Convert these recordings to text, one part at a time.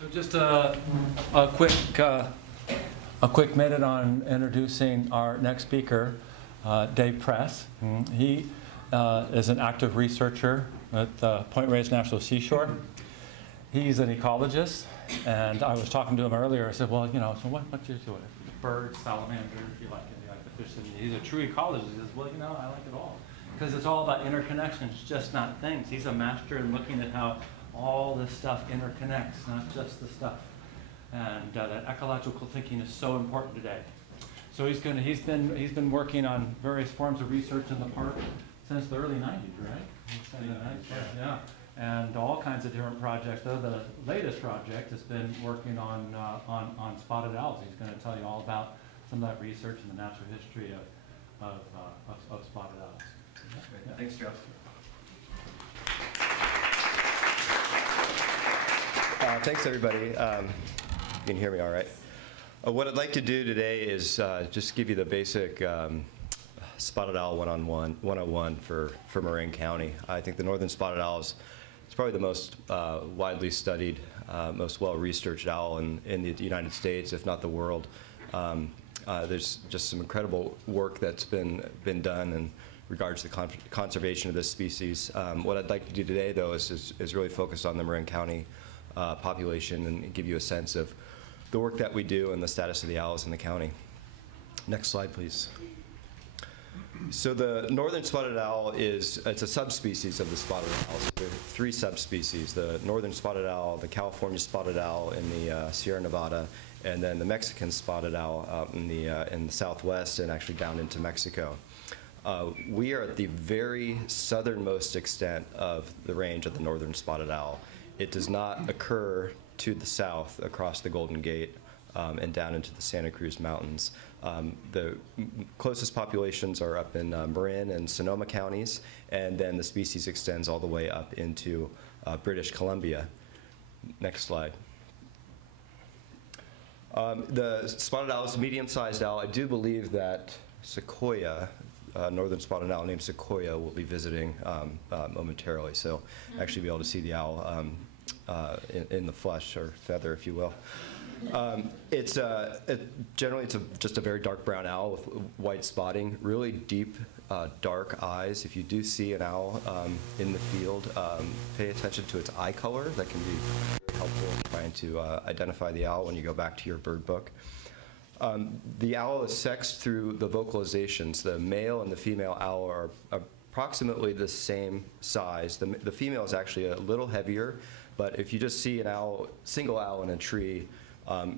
So just a quick minute on introducing our next speaker, Dave Press. He is an active researcher at Point Reyes National Seashore. He's an ecologist, and I was talking to him earlier. I said, well, you know, so what do you do? Birds, salamanders, you like it, you like the fish. And he's a true ecologist. He says, well, you know, I like it all. Because it's all about interconnections, just not things. He's a master in looking at how all this stuff interconnects, not just the stuff. And that ecological thinking is so important today. So he's been working on various forms of research in the park since the early 90s, right? Yeah. And all kinds of different projects. Though the latest project has been working on spotted owls. He's going to tell you all about some of that research and the natural history of spotted owls. Yeah. Thanks, Jeff. Thanks, everybody. You can hear me all right. What I'd like to do today is just give you the basic spotted owl 101 for Marin County. I think the northern spotted owl is probably the most widely studied, most well-researched owl in the United States, if not the world. There's just some incredible work that's been done in regards to the conservation of this species. What I'd like to do today, though, is really focus on the Marin County population and give you a sense of the work that we do and the status of the owls in the county. Next slide, please. So the northern spotted owl it's a subspecies of the spotted owl. So there are three subspecies: the northern spotted owl, the California spotted owl in the Sierra Nevada, and then the Mexican spotted owl out in the southwest and actually down into Mexico. We are at the very southernmost extent of the range of the northern spotted owl. It does not occur to the south across the Golden Gate and down into the Santa Cruz Mountains. The closest populations are up in Marin and Sonoma counties, and then the species extends all the way up into British Columbia. Next slide. The spotted owl is a medium-sized owl. I do believe that Sequoia, northern spotted owl named Sequoia, will be visiting momentarily, so actually be able to see the owl in the flesh or feather, if you will. Generally it's just a very dark brown owl with white spotting, really deep, dark eyes. If you do see an owl in the field, pay attention to its eye color. That can be very helpful in trying to identify the owl when you go back to your bird book. The owl is sexed through the vocalizations. The male and the female owl are approximately the same size. The female is actually a little heavier, but if you just see an owl, single owl in a tree,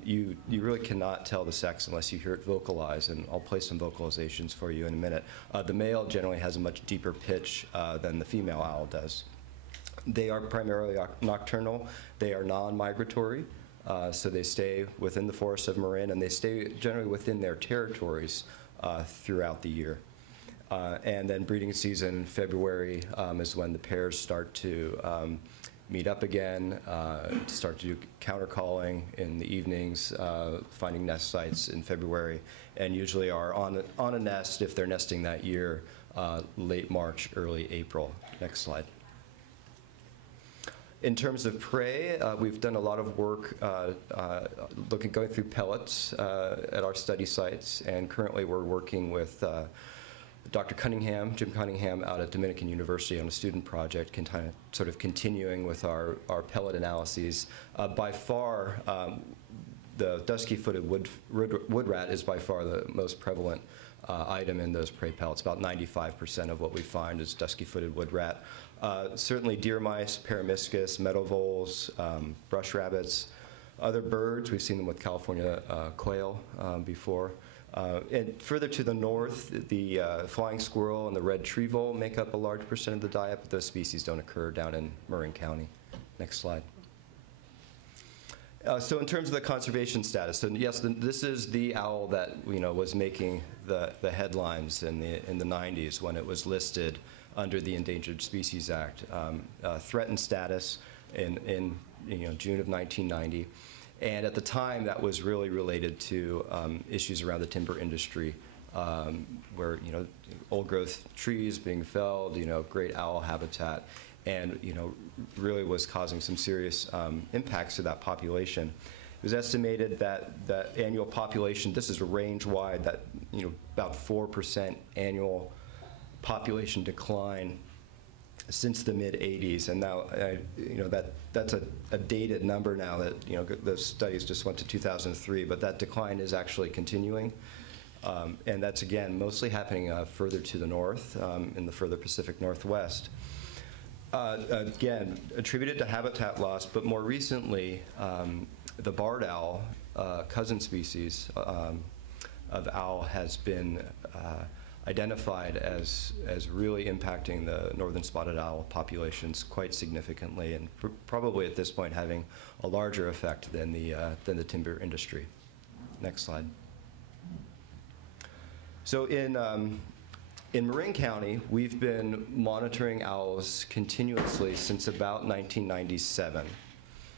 you really cannot tell the sex unless you hear it vocalize, and I'll play some vocalizations for you in a minute. The male generally has a much deeper pitch than the female owl does. They are primarily nocturnal. They are non-migratory. So they stay within the forests of Marin, and they stay generally within their territories throughout the year. And then breeding season, February, is when the pairs start to meet up again, start to do counter-calling in the evenings, finding nest sites in February, and usually are on a nest, if they're nesting that year, late March, early April. Next slide. In terms of prey, we've done a lot of work going through pellets at our study sites, and currently we're working with Dr. Cunningham, Jim Cunningham, out at Dominican University on a student project, sort of continuing with our pellet analyses. By far, the dusky-footed wood rat is by far the most prevalent item in those prey pellets. About 95% of what we find is dusky-footed wood rat. Certainly deer mice, peromyscus, meadow voles, brush rabbits, other birds. We've seen them with California quail before. And further to the north, the flying squirrel and the red tree vole make up a large percent of the diet, but those species don't occur down in Marin County. Next slide. So in terms of the conservation status, and yes, this is the owl that was making the headlines in the 90s when it was listed under the Endangered Species Act, threatened status in June of 1990. And at the time, that was really related to issues around the timber industry, where old growth trees being felled, great owl habitat, and really was causing some serious impacts to that population. It was estimated that the annual population, this is range-wide, that about 4% annual population decline since the mid-'80s, and now that's a dated number now. That the studies just went to 2003, but that decline is actually continuing, and that's again mostly happening further to the north, in the further Pacific Northwest. Again, attributed to habitat loss, but more recently, the barred owl, cousin species of owl, has been identified as really impacting the northern spotted owl populations quite significantly, and probably at this point having a larger effect than the timber industry. Next slide. So in Marin County, we've been monitoring owls continuously since about 1997.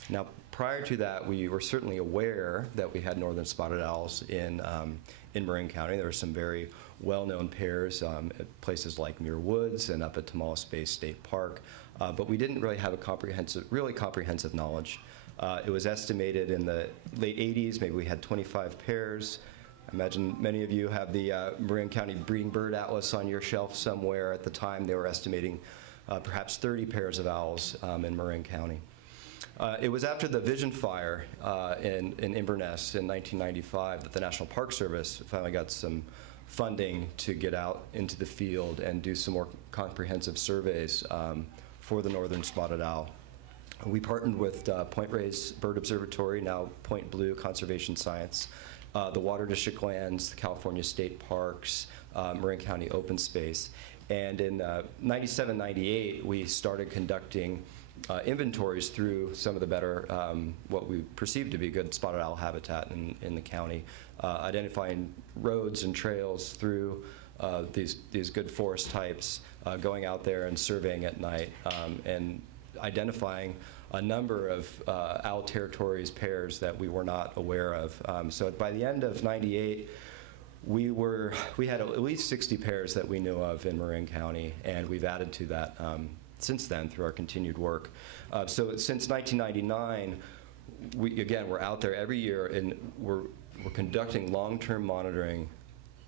Now, prior to that, we were certainly aware that we had northern spotted owls in Marin County. There were some very well-known pairs at places like Muir Woods and up at Tamales Bay State Park, but we didn't really have a really comprehensive knowledge. It was estimated in the late 80s, maybe we had 25 pairs. I imagine many of you have the Marin County Breeding Bird Atlas on your shelf somewhere. At the time, they were estimating perhaps 30 pairs of owls in Marin County. It was after the Vision Fire in Inverness in 1995 that the National Park Service finally got some funding to get out into the field and do some more comprehensive surveys for the northern spotted owl. We partnered with Point Reyes Bird Observatory, now Point Blue Conservation Science, the Water District Lands, the California State Parks, Marin County Open Space. And in 97, 98, we started conducting inventories through some of the better, what we perceive to be good spotted owl habitat in the county, identifying roads and trails through these good forest types, going out there and surveying at night, and identifying a number of owl territories pairs that we were not aware of. So by the end of 98, we had at least 60 pairs that we knew of in Marin County, and we've added to that since then through our continued work. So since 1999, we're out there every year, and we're conducting long-term monitoring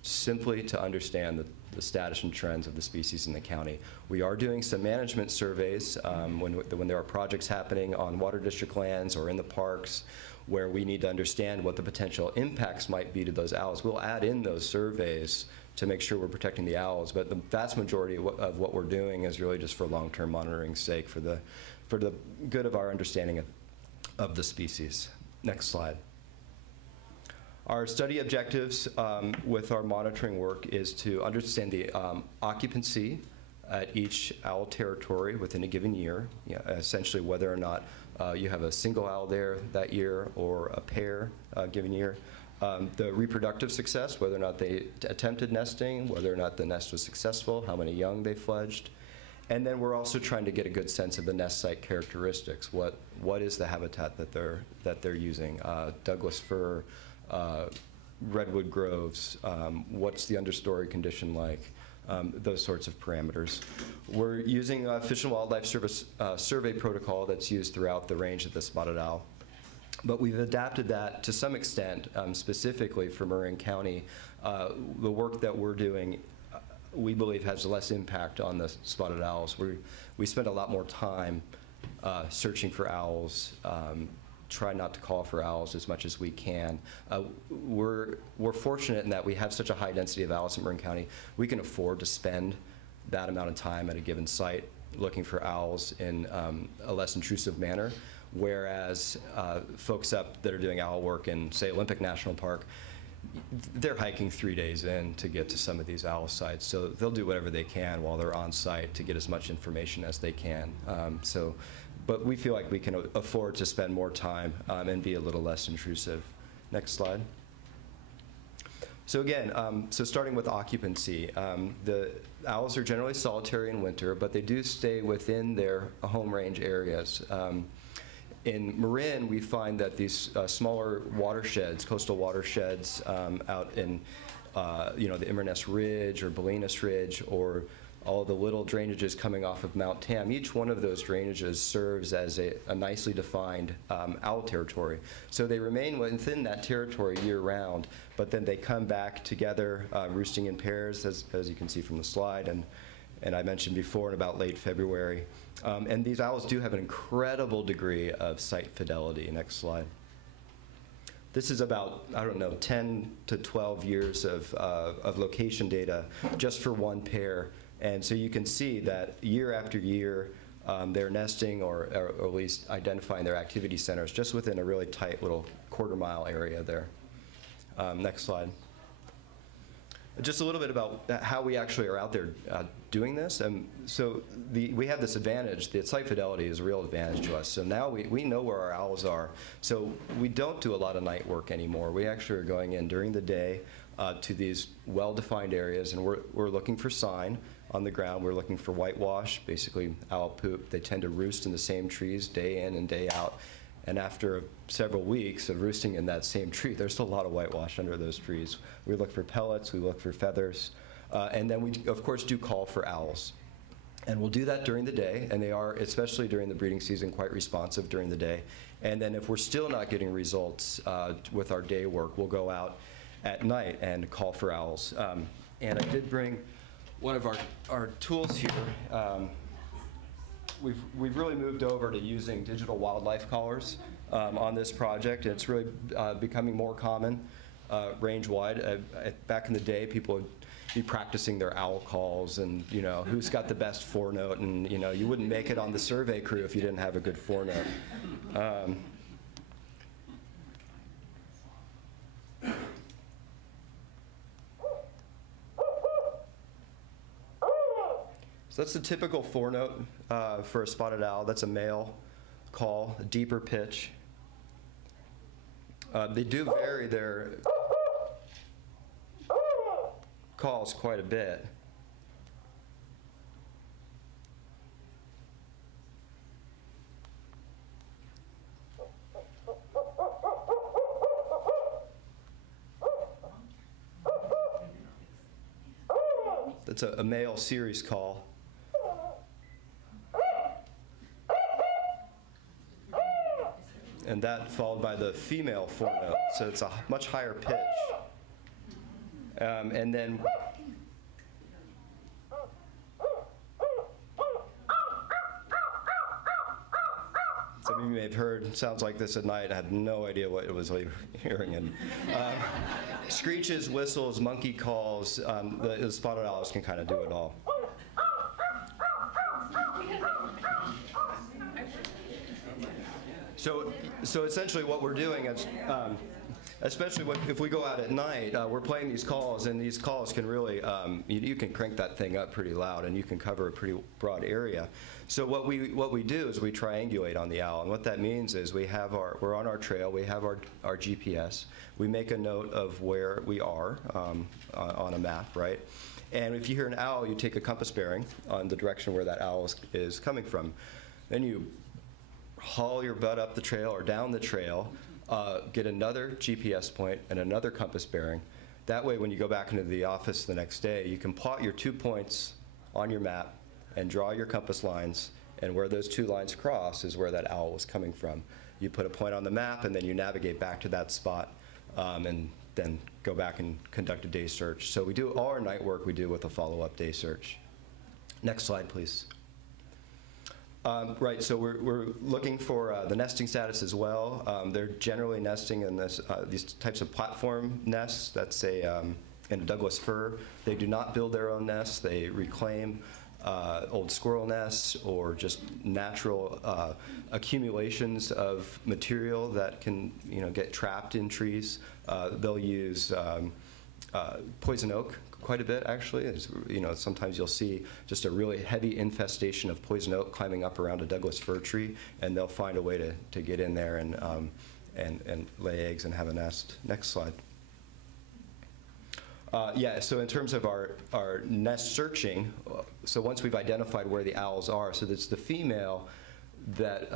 simply to understand the status and trends of the species in the county. We are doing some management surveys when there are projects happening on water district lands or in the parks where we need to understand what the potential impacts might be to those owls. We'll add in those surveys to make sure we're protecting the owls, but the vast majority of what we're doing is really just for long-term monitoring's sake, for the good of our understanding of the species. Next slide. Our study objectives with our monitoring work is to understand the occupancy at each owl territory within a given year, essentially whether or not you have a single owl there that year or a pair given year. The reproductive success, whether or not they attempted nesting, whether or not the nest was successful, how many young they fledged. And then we're also trying to get a good sense of the nest site characteristics. What is the habitat that they're using? Douglas fir, redwood groves, what's the understory condition like? Those sorts of parameters. We're using a Fish and Wildlife Service survey protocol that's used throughout the range of the spotted owl. But we've adapted that to some extent, specifically for Marin County. The work that we're doing, we believe, has less impact on the spotted owls. We spend a lot more time searching for owls, try not to call for owls as much as we can. We're fortunate in that we have such a high density of owls in Marin County. We can afford to spend that amount of time at a given site looking for owls in a less intrusive manner. Whereas folks up that are doing owl work in, say, Olympic National Park, they're hiking 3 days in to get to some of these owl sites. So they'll do whatever they can while they're on site to get as much information as they can. But we feel like we can afford to spend more time and be a little less intrusive. Next slide. So again, so starting with occupancy, the owls are generally solitary in winter, but they do stay within their home range areas. In Marin, we find that these smaller watersheds, coastal watersheds out in the Inverness Ridge or Bolinas Ridge or all the little drainages coming off of Mount Tam. Each one of those drainages serves as a nicely defined owl territory. So they remain within that territory year-round, but then they come back together, roosting in pairs, as you can see from the slide, and I mentioned before in about late February. And these owls do have an incredible degree of site fidelity. Next slide. This is about, I don't know, 10 to 12 years of location data just for one pair. And so you can see that year after year, they're nesting or at least identifying their activity centers just within a really tight little quarter-mile area there. Next slide. Just a little bit about how we actually are out there doing this. So we have this advantage. The site fidelity is a real advantage to us. So now we know where our owls are. So we don't do a lot of night work anymore. We actually are going in during the day to these well-defined areas, and we're looking for sign on the ground. We're looking for whitewash, basically owl poop. They tend to roost in the same trees day in and day out. And after several weeks of roosting in that same tree, there's still a lot of whitewash under those trees. We look for pellets, we look for feathers, and then we, of course, do call for owls. And we'll do that during the day, and they are, especially during the breeding season, quite responsive during the day. And then if we're still not getting results with our day work, we'll go out at night and call for owls. And I did bring one of our tools here. We've really moved over to using digital wildlife collars on this project. It's really becoming more common range-wide. Back in the day, people would be practicing their owl calls and, you know, who's got the best four-note, and, you know, you wouldn't make it on the survey crew if you didn't have a good four-note. So that's the typical four-note for a spotted owl. That's a male call, a deeper pitch. They do vary their calls quite a bit. That's a male series call. And that followed by the female four-note, so it's a much higher pitch. And then some of you may have heard sounds like this at night. I had no idea what it was hearing. And screeches, whistles, monkey calls, the spotted owls can kind of do it all. So essentially what we're doing is, especially if we go out at night, we're playing these calls, and these calls can really, you can crank that thing up pretty loud, and you can cover a pretty broad area. So what we do is we triangulate on the owl, and what that means is we're on our trail, we have our GPS, we make a note of where we are on a map, right? And if you hear an owl, you take a compass bearing on the direction where that owl is coming from. Then you haul your butt up the trail or down the trail, get another GPS point and another compass bearing. That way, when you go back into the office the next day, you can plot your 2 points on your map and draw your compass lines, and where those 2 lines cross is where that owl was coming from. You put a point on the map, and then you navigate back to that spot, and then go back and conduct a day search. So we do all our night work we do with a follow-up day search. Next slide, please. Right, so we're looking for the nesting status as well. They're generally nesting in these types of platform nests. That's in a Douglas fir. They do not build their own nests. They reclaim old squirrel nests or just natural accumulations of material that can, get trapped in trees. They'll use poison oak quite a bit, actually. Sometimes you'll see just a really heavy infestation of poison oak climbing up around a Douglas fir tree, and they'll find a way to get in there and lay eggs and have a nest. Next slide. So in terms of our nest searching, so once we've identified where the owls are, so that's the female that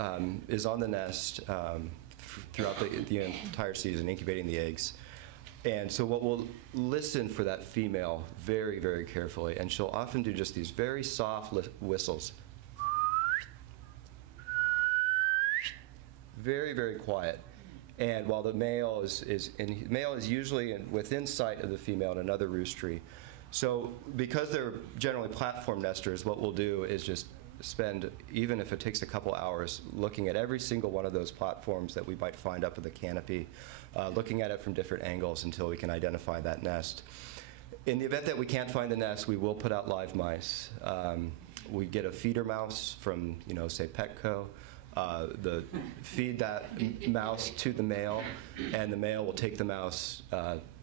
is on the nest throughout the entire season, incubating the eggs. And so what we'll listen for that female very, very carefully, and she'll often do just these very soft whistles. Very, very quiet. And while the male is usually within sight of the female in another roost tree. So because they're generally platform nesters, what we'll do is just spend, even if it takes a couple hours, looking at every single one of those platforms that we might find up in the canopy, looking at it from different angles until we can identify that nest. In the event that we can't find the nest, we will put out live mice. We get a feeder mouse from, say Petco. Feed that mouse to the male, and the male will take the mouse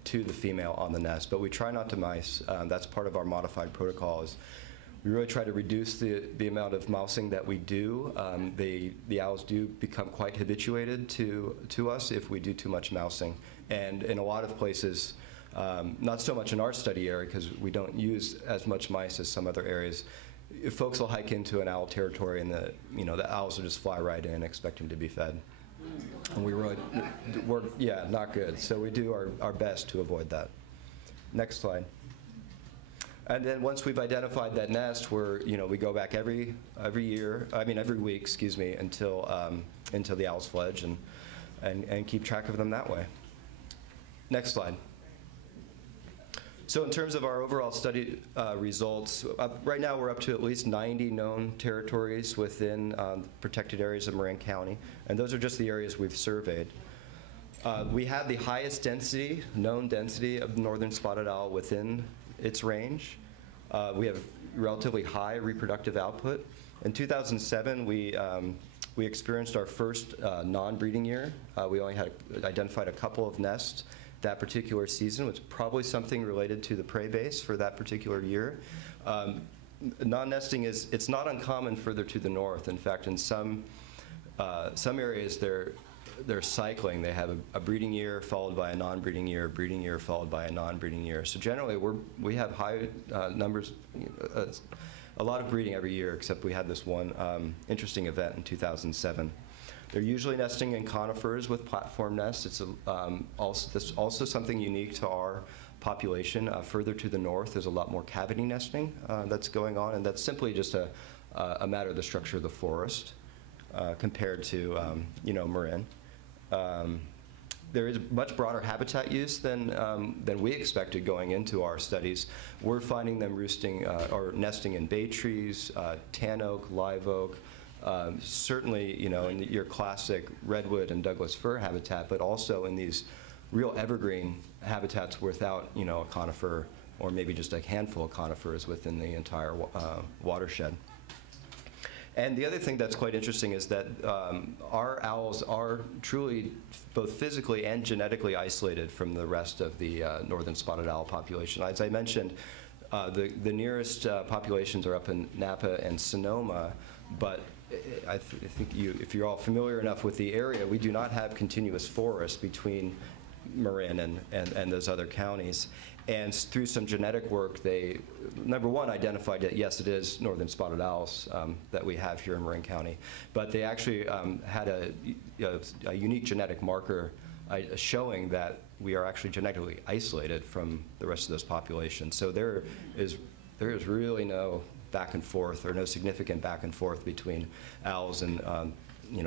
to the female on the nest. But we try not to mice. That's part of our modified protocol. We really try to reduce the amount of mousing that we do. The owls do become quite habituated to us if we do too much mousing. And in a lot of places, not so much in our study area because we don't use as much mice as some other areas, if folks will hike into an owl territory and the owls will just fly right in expecting to be fed. And we're not good. So we do our best to avoid that. Next slide. And then once we've identified that nest, we go back every week, excuse me, until the owls fledge and keep track of them that way. Next slide. So in terms of our overall study results, right now we're up to at least 90 known territories within protected areas of Marin County, and those are just the areas we've surveyed. We have the highest density, known density of northern spotted owl within its range. We have relatively high reproductive output. In 2007, we experienced our first non-breeding year. We only had identified a couple of nests that particular season, was probably something related to the prey base for that particular year. Non-nesting it's not uncommon further to the north. In fact, in some areas they're cycling. They have a breeding year followed by a non-breeding year, breeding year followed by a non-breeding year. So generally we have high numbers, a lot of breeding every year, except we had this one interesting event in 2007. They're usually nesting in conifers with platform nests. It's also something unique to our population. Further to the north, there's a lot more cavity nesting that's going on, and that's simply just a matter of the structure of the forest compared to Marin. There is much broader habitat use than we expected going into our studies. We're finding them roosting or nesting in bay trees, tan oak, live oak, certainly, in your classic redwood and Douglas fir habitat, but also in these real evergreen habitats without, a conifer or maybe just a handful of conifers within the entire watershed. And the other thing that's quite interesting is that our owls are truly both physically and genetically isolated from the rest of the northern spotted owl population. As I mentioned, the nearest populations are up in Napa and Sonoma, but I think if you're all familiar enough with the area, we do not have continuous forests between Marin and those other counties. And through some genetic work, they, number one, identified that, yes, it is northern spotted owls that we have here in Marin County. But they actually had a unique genetic marker showing that we are actually genetically isolated from the rest of those populations. So there is really no back and forth, or no significant back and forth between owls and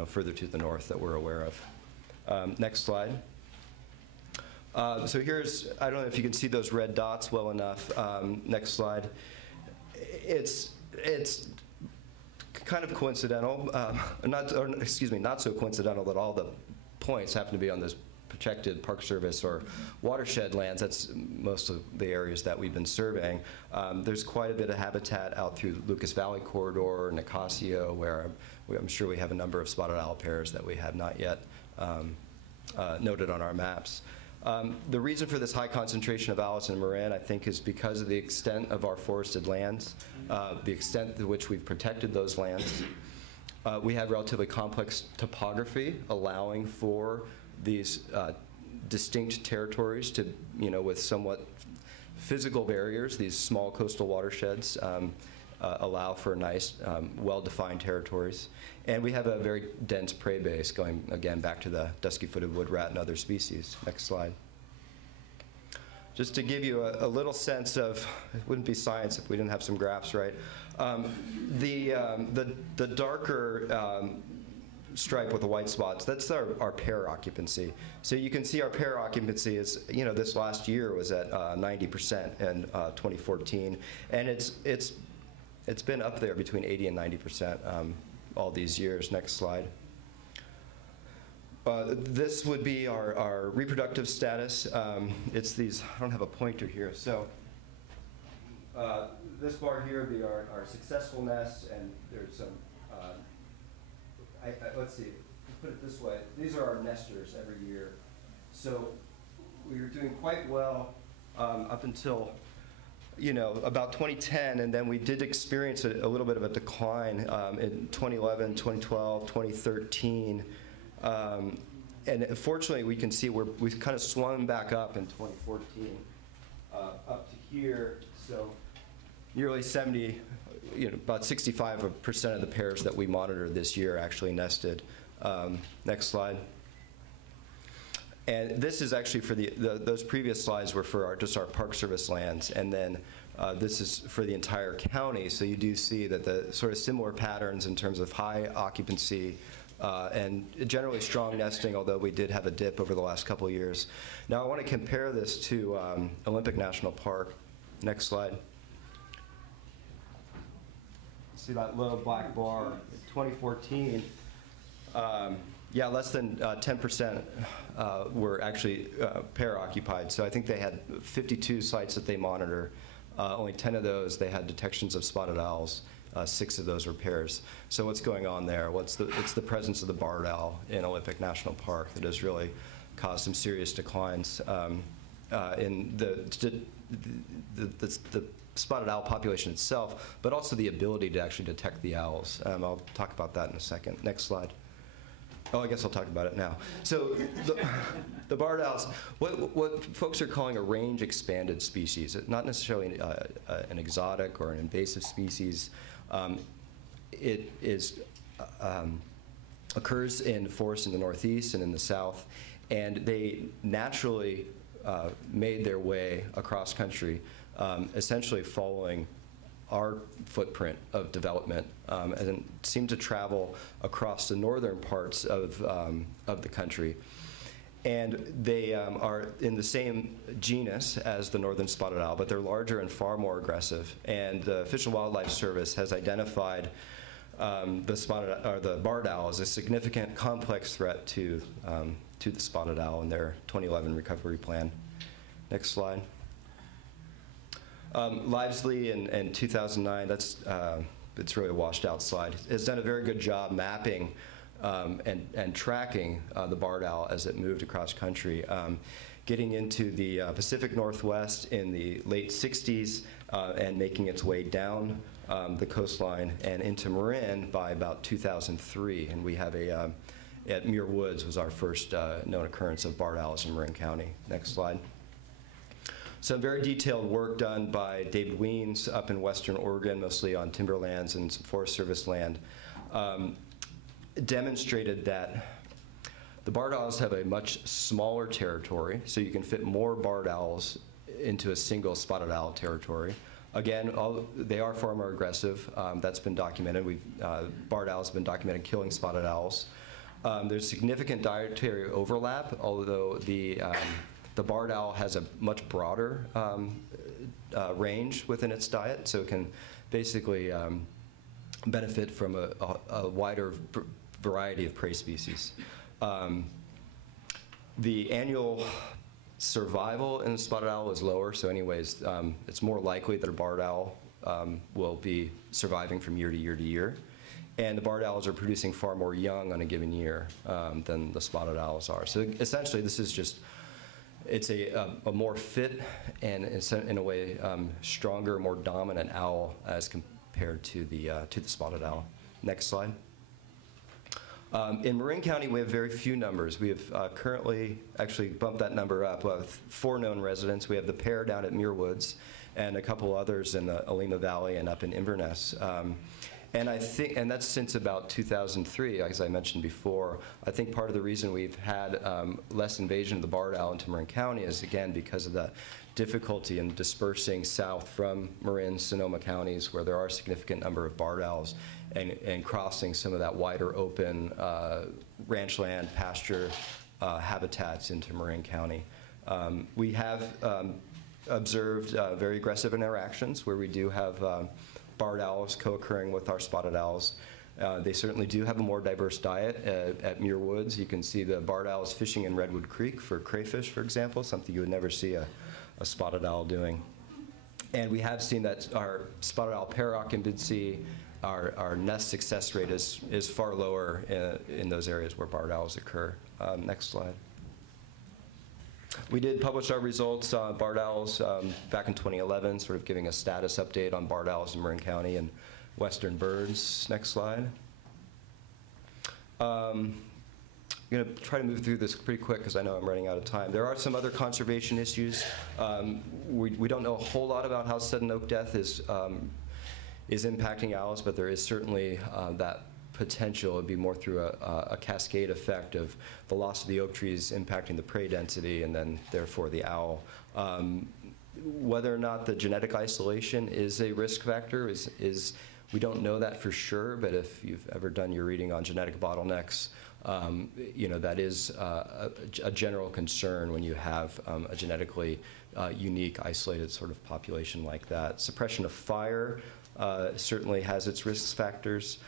further to the north that we're aware of. Next slide. So here's, I don't know if you can see those red dots well enough. Next slide. It's kind of coincidental, not so coincidental that all the points happen to be on this protected Park Service or watershed lands. That's most of the areas that we've been surveying. There's quite a bit of habitat out through Lucas Valley Corridor, Nicasio, where I'm sure we have a number of spotted owl pairs that we have not yet noted on our maps. The reason for this high concentration of owls in Marin, I think, is because of the extent of our forested lands, the extent to which we've protected those lands. We have relatively complex topography, allowing for these distinct territories to, with somewhat physical barriers. These small coastal watersheds allow for nice, well-defined territories. And we have a very dense prey base, going, again, back to the dusky-footed wood rat and other species. Next slide. just to give you a little sense of, it wouldn't be science if we didn't have some graphs, right? The darker stripe with the white spots, that's our pair occupancy. So you can see our pair occupancy is, this last year was at 90% in 2014, and it's been up there between 80 and 90% all these years. Next slide. This would be our reproductive status. It's these, I don't have a pointer here, so this bar here would be our successful nests, and there's some, let's see, put it this way, these are our nesters every year. So we were doing quite well up until about 2010, and then we did experience a little bit of a decline in 2011, 2012, 2013. And fortunately, we can see we've kind of swung back up in 2014 up to here. So nearly 70, about 65% of the pairs that we monitor this year actually nested. Next slide. And this is actually for those previous slides were for just our Park Service lands, and then this is for the entire county. So you do see that the sort of similar patterns in terms of high occupancy and generally strong nesting, although we did have a dip over the last couple of years. Now I want to compare this to Olympic National Park. Next slide. See that low black bar in 2014. Yeah, less than 10% were actually pair occupied. So I think they had 52 sites that they monitor. Only 10 of those, they had detections of spotted owls. 6 of those were pairs. So what's going on there? It's the presence of the barred owl in Olympic National Park that has really caused some serious declines in the spotted owl population itself, but also the ability to actually detect the owls. I'll talk about that in a second. Next slide. Oh, I guess I'll talk about it now. So the barred owls, what folks are calling a range expanded species, not necessarily an exotic or an invasive species. It occurs in forests in the Northeast and in the South, and they naturally made their way across country, essentially following our footprint of development, and seem to travel across the northern parts of the country. And they are in the same genus as the northern spotted owl, but they're larger and far more aggressive. And the Fish and Wildlife Service has identified the barred owl as a significant complex threat to the spotted owl in their 2011 recovery plan. Next slide. Livesley in 2009, it's really a washed out slide, has done a very good job mapping and tracking the barred owl as it moved across country, getting into the Pacific Northwest in the late 60s and making its way down the coastline and into Marin by about 2003. And we have at Muir Woods was our first known occurrence of barred owls in Marin County. Next slide. Some very detailed work done by David Weens up in Western Oregon, mostly on timberlands and some Forest Service land, demonstrated that the barred owls have a much smaller territory, so you can fit more barred owls into a single spotted owl territory. Again, they are far more aggressive. That's been documented. Barred owls have been documented killing spotted owls. There's significant dietary overlap, although the barred owl has a much broader range within its diet, so it can basically benefit from a wider variety of prey species. The annual survival in the spotted owl is lower, so anyways, it's more likely that a barred owl will be surviving from year to year to year. And the barred owls are producing far more young on a given year than the spotted owls are. So essentially, this is just, it's a more fit and in a way stronger, more dominant owl as compared to the spotted owl. Next slide. In Marin County, we have very few numbers. We have currently actually bumped that number up. We have 4 known residents. We have the pair down at Muir Woods and a couple others in the Alima Valley and up in Inverness. And that's since about 2003, as I mentioned before. I think part of the reason we've had less invasion of the barred owl into Marin County is, again, because of the difficulty in dispersing south from Marin, Sonoma counties, where there are a significant number of barred owls, and crossing some of that wider open ranch land, pasture habitats into Marin County. We have observed very aggressive interactions where we do have barred owls co-occurring with our spotted owls. They certainly do have a more diverse diet at Muir Woods. You can see the barred owls fishing in Redwood Creek for crayfish, for example, something you would never see a spotted owl doing. And we have seen that our spotted owl pair occupancy, our nest success rate is far lower in those areas where barred owls occur. Next slide. We did publish our results on barred owls back in 2011, sort of giving a status update on barred owls in Marin County and western birds. Next slide. I'm going to try to move through this pretty quick because I know I'm running out of time. There are some other conservation issues. We don't know a whole lot about how sudden oak death is impacting owls, but there is certainly that potential. It would be more through a cascade effect of the loss of the oak trees impacting the prey density and then therefore the owl. Whether or not the genetic isolation is a risk factor is we don't know that for sure, but if you've ever done your reading on genetic bottlenecks, you know, that is a general concern when you have a genetically unique, isolated sort of population like that. Suppression of fire certainly has its risk factors.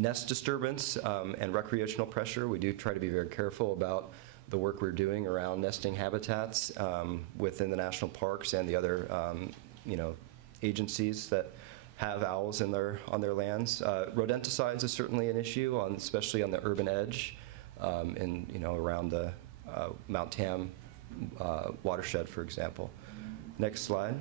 Nest disturbance and recreational pressure. We do try to be very careful about the work we're doing around nesting habitats within the national parks and the other you know, agencies that have owls on their lands. Rodenticides is certainly an issue, especially on the urban edge, and you know, around the Mount Tam watershed, for example. Next slide.